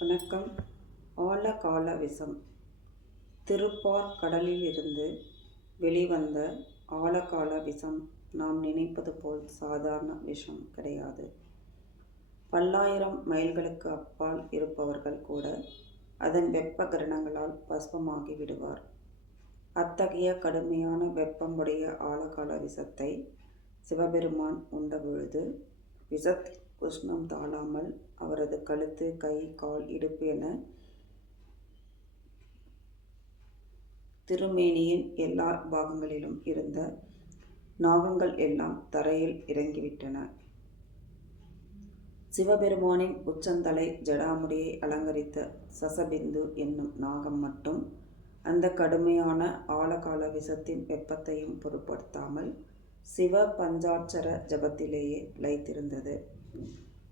வணக்கம். ஆழகால விஷம். திருப்பாற்கடலில் இருந்து வெளிவந்த ஆழகால விஷம் நாம் நினைப்பது போல் சாதாரண விஷம் கிடையாது. பல்லாயிரம் மைல்களுக்கு அப்பால் இருப்பவர்கள் கூட அதன் வெப்ப கிரணங்களால் பஸ்பமாகி விடுவார். அத்தகைய கடுமையான வெப்பம் உடைய ஆழகால விஷத்தை சிவபெருமான் உண்டபொழுது விஷத்தின் உஷ்ணம் தாழாமல் அவரது கழுத்து, கை, கால், இடுப்பு என திருமேனியின் எல்லா பாகங்களிலும் இருந்த நாகங்கள் எல்லாம் தரையில் இறங்கிவிட்டன. சிவபெருமானின் உச்சந்தலை ஜடாமுடியை அலங்கரித்த சசபிந்து என்னும் நாகம் மட்டும் அந்த கடுமையான ஆழகால விஷத்தின் வெப்பத்தையும் பொருட்படுத்தாமல் சிவ பஞ்சாட்சர ஜபத்திலேயே லயித்திருந்தது.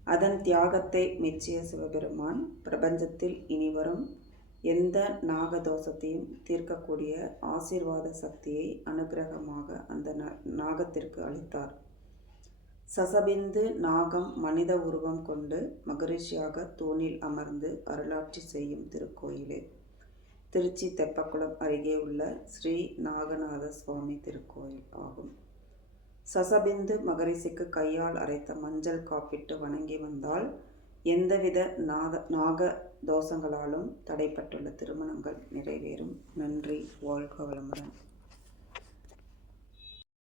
அதன் தியாகத்தை மெச்சிய சிவபெருமான் பிரபஞ்சத்தில் இனிவரும் எந்த நாகதோஷத்தையும் தீர்க்கக்கூடிய ஆசீர்வாத சக்தியை அனுக்கிரகமாக அந்த நாகத்திற்கு அளித்தார். சசபிந்து நாகம் மனித உருவம் கொண்டு மகரிஷியாக தூணில் அமர்ந்து அருளாட்சி செய்யும் திருக்கோயிலே திருச்சி தெப்பக்குளம் அருகே உள்ள ஸ்ரீ நாகநாத சுவாமி திருக்கோயில் ஆகும். சசபிந்து மகரிஷிக்கு கையால் அரைத்த மஞ்சள் காப்பிட்டு வணங்கி வந்தால் எந்தவித நாக தோஷங்களாலும் தடைப்பட்டுள்ள திருமணங்கள் நிறைவேறும். நன்றி. வாழ்க வளமுடன்.